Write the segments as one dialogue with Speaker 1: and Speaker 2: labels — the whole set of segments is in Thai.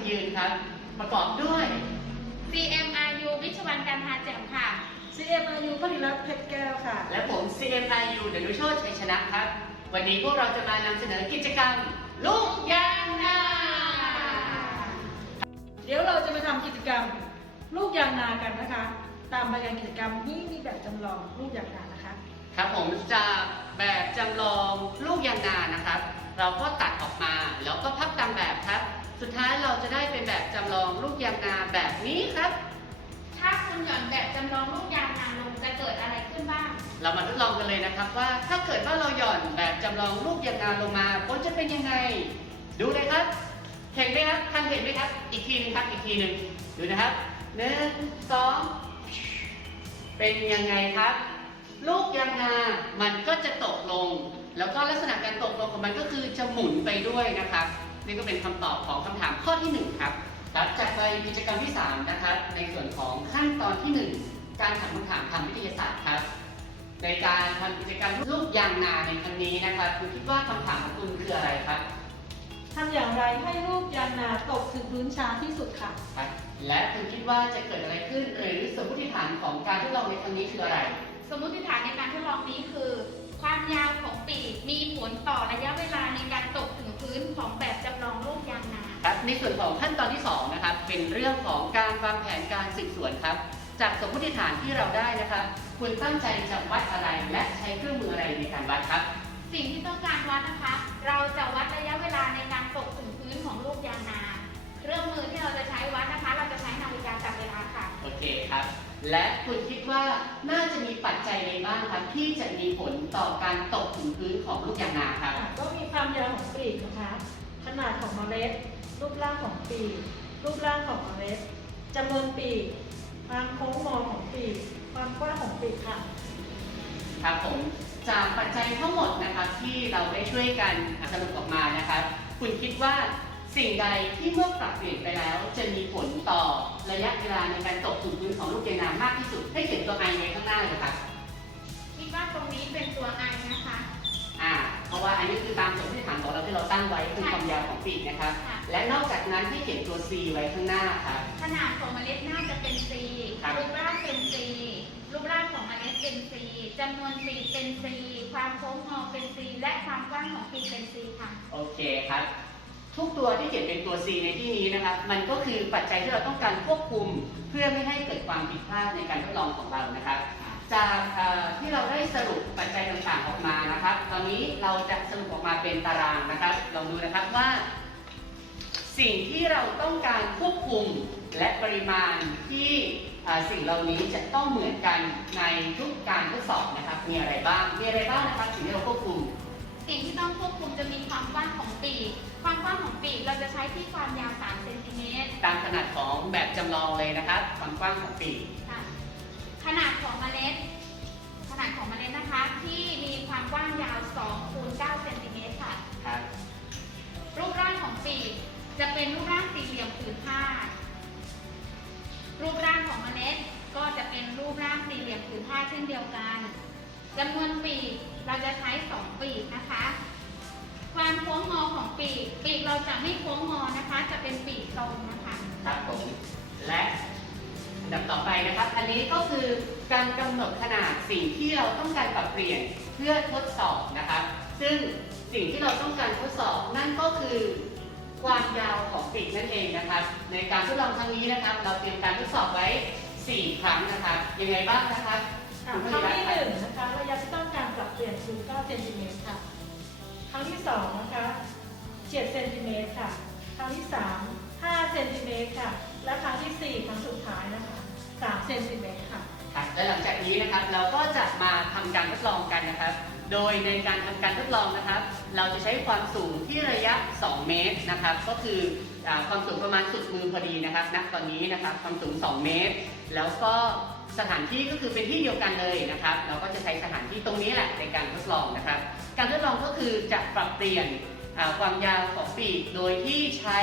Speaker 1: ยงยืนครับ ประกอบด้วย
Speaker 2: CMRU วิชวันการทาแจ่มค่ะ
Speaker 3: CMIU พหิรัตน์เพชรแก้วค่ะ
Speaker 1: และผม CMIU เดนุโชตชัยชนะครับ วันนี้พวกเราจะมานำเสนอกิจกรรม ลูกยางนา
Speaker 3: เดี๋ยวเราจะมาทำกิจกรรมลูกยางนากันนะคะ ตามรายงานกิจกรรมนี้มีแบบจำลองลูกยางนานะคะ
Speaker 1: ครับผมจากแบบจำลองลูกยางนานะครับ เราก็ตัดออกมาแล้วก็พับตามแบบครับ สุดท้ายเราจะได้เป็นแบบจำลองลูกยางนาแบบนี้ครับ
Speaker 2: ถ้าคุณหย่อนแบบจำลองลูกยางนาลงจะเกิดอะไรขึ้นบ้าง
Speaker 1: เรามาทดลองกันเลยนะครับว่าถ้าเกิดว่าเราหย่อนแบบจำลองลูกยางนาลงมาผลจะเป็นยังไง ดูเลยครับ เห็นไหมครับท่านเห็นไหมครับ อีกทีหนึงครับอีกทีหนึ่งดูนะครับหนึ่งสองเป็นยังไงครับ ลูกยางนามันก็จะตกลง แล้วก็ลักษณะการตกลงของมันก็คือจะหมุนไปด้วยนะครับ นี่ก็เป็นคำตอบของคำถามข้อที่หนึ่งครับครับจากไปกิจกรรมที่สามนะครับ ในส่วนของขั้นตอนที่หนึ่งการถามคำถามทางวิทยาศาสตร์ครับ ในการทำกิจกรรมลูกยางนาในครั้งนี้นะครับคุณคิดว่าคำถามของคุณคืออะไรครับ
Speaker 3: ทำอย่างไรให้ลูกยางนาตกถึงพื้นช้าที่สุดค่ะ
Speaker 1: ครับและคุณคิดว่าจะเกิดอะไรขึ้น หรือสมมติฐานของการทดลองในครั้งนี้คืออะไร
Speaker 2: สมมติฐานในการทดลองนี้คือ ความยาวของปีกมีผลต่อระยะเวลาในการตกถึงพื้นของแบบ
Speaker 1: ในส่วนของขั้นตอนที่2นะครับเป็นเรื่องของการวางแผนการสืบสวนครับ จากสมมติฐานที่เราได้นะครับคุณตั้งใจจะวัดอะไรและใช้เครื่องมืออะไรในการวัดครับ
Speaker 2: สิ่งที่ต้องการวัดนะคะ เราจะวัดระยะเวลาในการตกถึงพื้นของลูกยางนา เครื่องมือที่เราจะใช้วัดนะคะ เราจะใช้นาฬิกาจับเวลาค่ะ
Speaker 1: โอเคครับ และคุณคิดว่าน่าจะมีปัจจัยใดบ้างครับที่จะมีผลต่อการตกถึงพื้นของลูกยางนาครับ
Speaker 3: ก็มีความยาวของปีกนะคะ ขนาดของเมล็ด รูปร่างของปีก รูปร่างของเมล็ดจำนวนปีก ความโค้งงอของปีก ความกว้างของปีกค่ะ
Speaker 1: ครับผมจากปัจจัยทั้งหมดนะครับที่เราได้ช่วยกันสรุปออกมานะครับคุณคิดว่าสิ่งใดที่เมื่อปรับเปลี่ยนไปแล้ว จะมีผลต่อระยะเวลาในการตกถึงพื้นของลูกยางนามากที่สุด ให้เขียนตัวไอไว้ข้างหน้าเลยครับ
Speaker 2: คิดว่าตรงนี้เป็นตัวไอนะคะ
Speaker 1: อ่า เพราะว่าอันนี้คือตามสมมติฐานของเราที่เราตั้งไว้คือความยาวของปีกนะครับ
Speaker 2: ค่ะ
Speaker 1: และนอกจากนั้นให้เขียนตัว C ไว้ข้างหน้าครับ
Speaker 2: ขนาดของเมล็ดน่าจะเป็น C
Speaker 1: ครับ
Speaker 2: รูปร่างเป็น C รูปร่างของเมล็ดเป็น C จำนวนปีกเป็น C ความโค้งงอเป็น C และความกว้างของปีกเป็น C ค่ะ
Speaker 1: โอเคครับ ทุกตัวที่เขียนเป็นตัว C ในที่นี้นะครับ มันก็คือปัจจัยที่เราต้องการควบคุม เพื่อไม่ให้เกิดความผิดพลาดในการทดลองของเรานะครับ จากเอ่อที่เราได้สรุปปัจจัยต่างๆออกมา นะครับตอนนี้เราจะสรุปออกมาเป็นตารางนะครับ ลองดูนะครับว่า สิ่งที่เราต้องการควบคุมและปริมาณที่เอ่อสิ่งเหล่านี้จะต้องเหมือนกันในทุกการทดสอบนะครับ มีอะไรบ้าง มีอะไรบ้างนะครับสิ่งที่เราควบคุม
Speaker 2: สิ่งที่ต้องควบคุมจะมีความกว้างของปีก ความกว้างของปีกเราจะใช้ที่ความยาว 3 เซนติเมตร
Speaker 1: ตามขนาดของแบบจำลองเลยนะครับ ความกว้างของปีก
Speaker 2: ค่ะขนาดของเมล็ดข นาดของเมล็ดนะคะ ที่มีความกว้างยาว2คูณ9เซนติเมตรค่ะ
Speaker 1: ครับ
Speaker 2: รูปร่างของปีกจะเป็นรูปร่างสี่เหลี่ยมผืนผ้า รูปร่างของเมล็ดก็จะเป็นรูปร่างสี่เหลี่ยมผืนผ้าเช่นเดียวกันจำนวนปีกเราจะใช้สองปีกนะคะ ความโค้งงอของปีก ปีกเราจะไม่โค้งงอนะคะ จะเป็นปีกตรงนะคะ
Speaker 1: ครับผม และอัน ดับต่อไปนะครับ อันนี้ก็คือการกำหนดขนาดสิ่งที่เราต้องการปรับเปลี่ยนเพื่อทดสอบนะครับซึ่งสิ่งที่เราต้องการทดสอบนั่นก็คือความยาวของปีกนั่นเองนะครับในการทดลองครั้งนี้นะครับ เราเตรียมการทดสอบไว้ 4 ครั้งนะครับยังไงบ้างนะครับ
Speaker 3: ค่ะ
Speaker 1: ค
Speaker 3: รั้งที่หนึ่งนะคะระยะที่ต้องการปรับเปลี่ยนคือ9เซนติเมตรค่ะ ครั้งที่สองนะคะ7เซนติเมตรค่ะ ครั้งที่สาม5เซนติเมตรค่ะ และครั้งที่สี่ครั้งสุดท้ายนะคะ 3เซนติเมตรค่ะ
Speaker 1: ครับและหลังจากนี้นะครับเราก็จะมาทำการทดลองกันนะครับ โดยในการทำการทดลองนะครับ เราจะใช้ความสูงที่ระยะ 2 เมตรนะครับ ก็คืออาความสูงประมาณสุดมือพอดีนะครับณตอนนี้นะครับความสูง 2 เมตร แล้วก็สถานที่ก็คือเป็นที่เดียวกันเลยนะครับ เราก็จะใช้สถานที่ตรงนี้แหละในการทดลองนะครับ การทดลองก็คือจะปรับเปลี่ยนอ่าความยาวของปีกโดยที่ใช้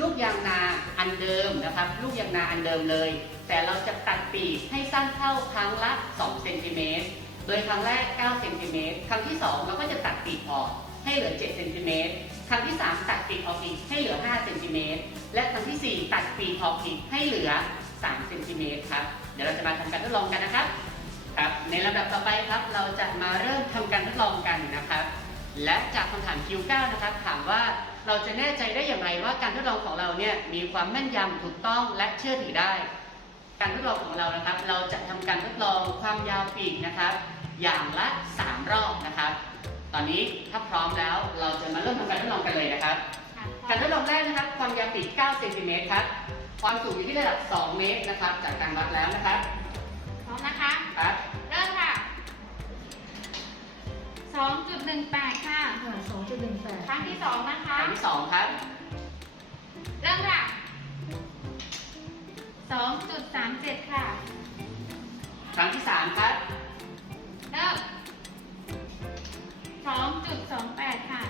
Speaker 1: ลูกยางนาอันเดิมนะครับ ลูกยางนาอันเดิมเลย แต่เราจะตัดปีกให้สั้นเท่าครั้งละ 2 เซนติเมตร โดยครั้งแรก 9 เซนติเมตร ครั้งที่ 2 เราก็จะตัดปีกออกให้เหลือ 7 เซนติเมตร ครั้งที่ 3 ตัดปีกออกอีกให้เหลือ 5 เซนติเมตร และครั้งทีสี่4 ตัดปีกออกอีกให้เหลือ 3 เซนติเมตรครับ เดี๋ยวเราจะมาทำการทดลองกันนะครับ ครับ ในลำดับต่อไปครับ เราจะมาเริ่มทำการทดลองกันนะครับ และจากคำถาม Q9 นะครับ ถามว่าเราจะแน่ใจได้อย่างไรว่าการทดลองของเราเนี่ยมีความแม่นยำถูกต้องและเชื่อถือได้ การทดลองของเรานะครับ เราจะทำการทดลองความยาวปีกนะครับ อย่างละ 3 รอบนะครับ ตอนนี้ถ้าพร้อมแล้วเราจะมาเริ่มทำการทดลองกันเลยนะครับ
Speaker 2: ค่ะ
Speaker 1: การทดลองแรกนะครับ ความยาวปีก 9 เซนติเมตรครับ ความสูงอยู่ที่ระดับ 2 เมตรนะครับ จากการวัดแล้วนะครับ
Speaker 2: พร้อมนะคะ
Speaker 1: ครับ
Speaker 2: เริ่มค่ะ 2.18 ค่ะ
Speaker 3: ค่ะสองจุดหนึ่งแปด
Speaker 2: ครั้งที่สองนะคะ
Speaker 1: ครั้งที่ 2 ครับ
Speaker 2: เริ่มค่ะ 2.37 ค่ะ
Speaker 1: ครั้งที่3ครับ
Speaker 2: เริ่ม2.28 ค่ะ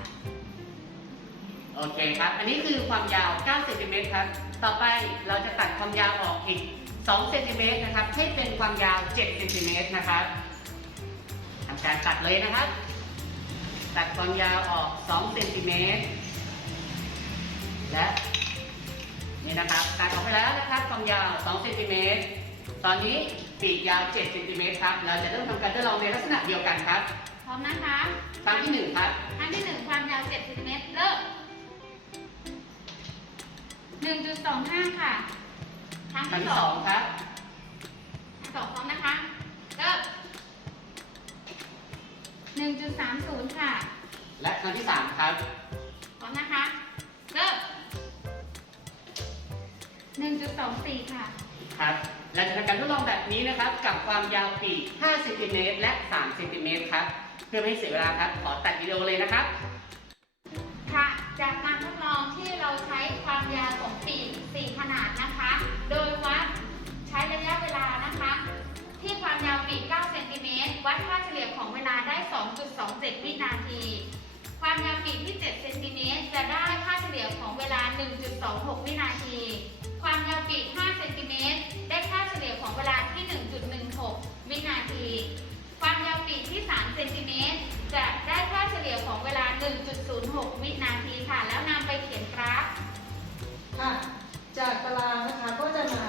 Speaker 1: โอเคครับ อันนี้คือความยาว9เซนติเมตรครับ ต่อไปเราจะตัดความยาวออกอีก2เซนติเมตรนะครับ ให้เป็นความยาว7เซนติเมตรนะครับทำการตัดเลยนะครับ ตัดความยาวออก2เซนติเมตรและ นี่นะครับตัดออกไปแล้วนะครับความยาว2เซนติเมตรตอนนี้ปีกยาว7เซนติเมตรครับเราจะเริ่มทำการทดลองในลักษณะเดียวกันครับ
Speaker 2: พร้อมนะคะ
Speaker 1: ครั้งที่1ครับ
Speaker 2: ครั้งที่หนึ่งความยาว7เซนติเมตรเริ่ม1.25 ค่ะครั้ง
Speaker 1: ครั้ง
Speaker 2: ที่
Speaker 1: ที่
Speaker 2: สอง
Speaker 1: 2ครับ
Speaker 2: สองพร้อมนะคะเริ่ม1.30 ค่ะ
Speaker 1: และครั้งที่3ครับ
Speaker 2: พร้อมนะคะเริ่ม 1.24 ค่ะ
Speaker 1: ครับเราจะทำการทดลองแบบนี้นะครับ กับความยาวปีก 5 เซนติเมตรและ 3 เซนติเมตรครับ เพื่อไม่ให้เสียเวลาครับ ขอตัดวิดีโอเลยนะครับ
Speaker 2: ค่ะ จากการทดลองที่เราใช้ความยาวของปีก 4 ขนาดนะคะ โดยวัดใช้ระยะเวลานะคะ ที่ความยาวปีก 9 เซนติเมตร วัดค่าเฉลี่ยของเวลาได้ 2.27 วินาที ความยาวปีกที่ 7 เซนติเมตรจะได้ค่าเฉลี่ยของเวลา 1.26 วินาที ความยาวปีก5เซนติเมตรได้ค่าเฉลี่ยของเวลาที่ 1.16 วินาที ความยาวปีกที่3เซนติเมตรจะได้ค่าเฉลี่ยของเวลา 1.06 วินาทีค่ะ แล้วนำไปเขียนกราฟ
Speaker 3: ค่ะ จากตารางนะคะก็จะมา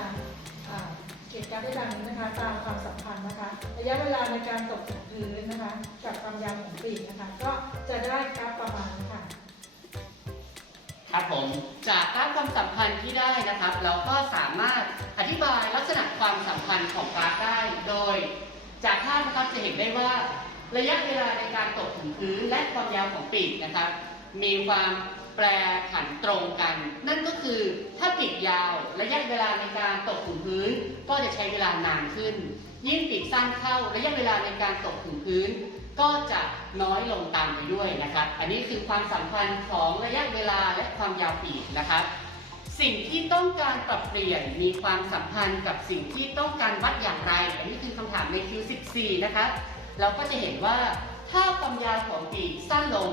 Speaker 3: อ่าเก็บการได้ดังนี้นะคะ ตามความสัมพันธ์นะคะ ระยะเวลาในการตกถึงพื้นนะคะ กับความยาวของปีกนะคะ ก็จะได้กราฟ ค
Speaker 1: รับผม จากกาฟความสัมพันธ์ที่ได้นะครับ เราก็สามารถอธิบายลักษณะความสัมพันธ์ของกราฟได้ โดย จากภาพนะครับจะเห็นได้ว่า ระยะเวลาในการตกถึงพื้นและความยาวของปีกนะครับ มีความแปรผันตรงกัน นั่นก็คือถ้าปีกยาวระยะเวลาในการตกถึงพื้น ก็จะใช้เวลานานขึ้น ยิ่งปีกสั้นเข้าระยะเวลาในการตกถึงพื้น ก็จะน้อยลงตามไปด้วยนะครับ อันนี้คือความสัมพันธ์ของระยะเวลาและความยาวปีกนะครับ สิ่งที่ต้องการปรับเปลี่ยนมีความสัมพันธ์กับสิ่งที่ต้องการวัดอย่างไร อันนี้คือคำถามใน Q14 นะครับเราก็จะเห็นว่าถ้าความยาวของปีกสั้นลง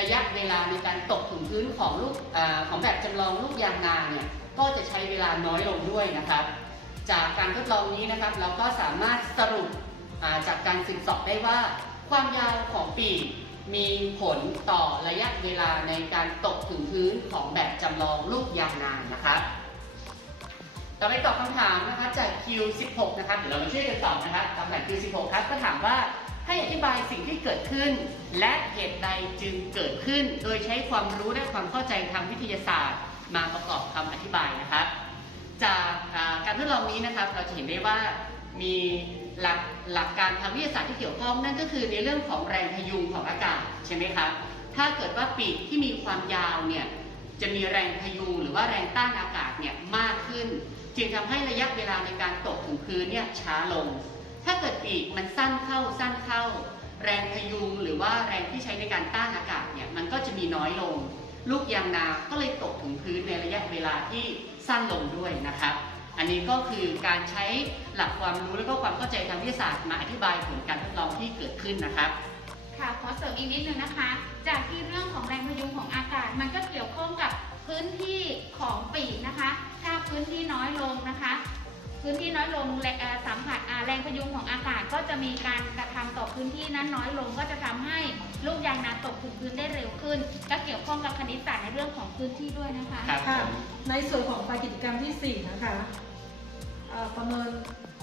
Speaker 1: ระยะเวลาในการตกถึงพื้นของลูกอของแบบจำลองลูกยางนาเนี่ยก็จะใช้เวลาน้อยลงด้วยนะครับ จากการทดลองนี้นะครับ เราก็สามารถสรุปจากการศึกษาได้ว่า ความยาวของปีกมีผลต่อระยะเวลาในการตกถึงพื้นของแบบจำลองลูกยางนานนะครับต่อไปตอบคำถามนะครับจาก Q16 นะครับเดี๋ยวเรามาช่วยกันตอบนะครับคำถาม Q16 ครับก็ถามว่าให้อธิบายสิ่งที่เกิดขึ้น และเหตุใดจึงเกิดขึ้น โดยใช้ความรู้และความเข้าใจทางวิทยาศาสตร์ มาประกอบคำอธิบายนะครับจากการทดลองนี้นะครับเราจะเห็นได้ว่า มีหลักหลักการทางวิทยาศาสตร์ที่เกี่ยวข้องนั่นก็คือในเรื่องของแรงพยุงของอากาศใช่ไหมครับถ้าเกิดว่าปีกที่มีความยาวเนี่ยจะมีแรงพยุงหรือว่าแรงต้านอากาศเนี่ยมากขึ้น จึงทำให้ระยะเวลาในการตกถึงพื้นเนี่ยช้าลง ถ้าเกิดปีกมันสั้นเข้าสั้นเข้า แรงพยุงหรือว่าแรงที่ใช้ในการต้านอากาศเนี่ยมันก็จะมีน้อยลง ลูกยางนาก็เลยตกถึงพื้นในระยะเวลาที่สั้นลงด้วยนะครับ อันนี้ก็คือการใช้หลักความรู้และก็ความเข้าใจทางวิทยาศาสตร์มาอธิบายผลการทดลองที่เกิดขึ้นนะครับ
Speaker 2: ค่ะขอเสริมอีกนิดนึงนะคะ จากที่เรื่องของแรงพยุงของอากาศ มันก็เกี่ยวข้องกับพื้นที่ของปีกนะคะ ถ้าพื้นที่น้อยลงนะคะ พื้นที่น้อยลงแรงเอ่อสัมผัสอ่าแรงพยุงของอากาศก็จะมีการกระทำต่อพื้นที่นั้นน้อยลงก็จะทำให้ลูกยางนาตกถึงพื้นได้เร็วขึ้น ก็เกี่ยวข้องกับคณิตศาสตร์ในเรื่องของพื้นที่ด้วยนะคะ
Speaker 1: ครับ
Speaker 3: ค่ะ
Speaker 1: ผม
Speaker 3: ในส่วนของไฟล์กิจกรรมที่ 4 นะคะเอ่อประเมิน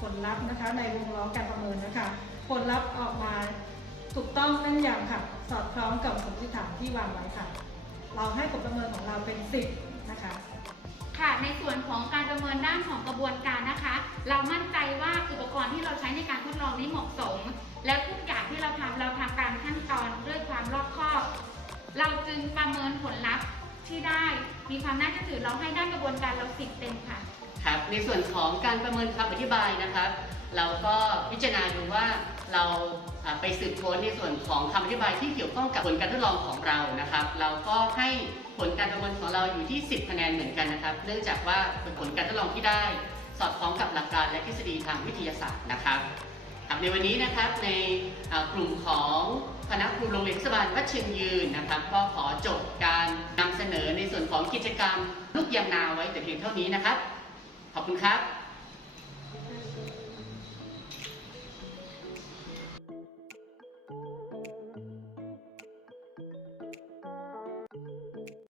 Speaker 3: ผลลัพธ์นะคะ ในวงล้อการประเมินนะคะ ผลลัพธ์ออกมาถูกต้องแม่นยำค่ะ สอดคล้องกับสมมติฐานที่วางไว้ค่ะ เราให้ผลประเมินของเราเป็น 10 นะคะ
Speaker 2: ค่ะ ในส่วนของการประเมินด้านของกระบวนการนะคะ เรามั่นใจว่าอุปกรณ์ที่เราใช้ในการทดลองนี้เหมาะสม และทุกอย่างที่เราทำเราทำตามขั้นตอนด้วยความรอบคอบ เราจึงประเมินผลลัพธ์ที่ได้ มีความน่าเชื่อถือเราให้ด้านกระบวนการเราสิบเต็มค่ะ
Speaker 1: ครับในส่วนของการประเมินคำอธิบายนะครับ เราก็พิจารณาดูว่า เราไปสืบค้นในส่วนของคำอธิบายที่เกี่ยวข้องกับผลการทดลองของเรานะครับ เราก็ให้ผลการประเมินของเราอยู่ที่ 10 คะแนนเหมือนกันนะครับ เนื่องจากว่าเป็นผลการทดลองที่ได้ สอดคล้องกับหลักการและทฤษฎีทางวิทยาศาสตร์นะครับในวันนี้นะครับในกลุ่มของคณะครูโรงเรียนเทศบาลวัดเชียงยืนนะครับ ก็ขอจบการนำเสนอในส่วนของกิจกรรมลูกยางนาไว้แต่เพียงเท่านี้นะครับ ขอบคุณครับ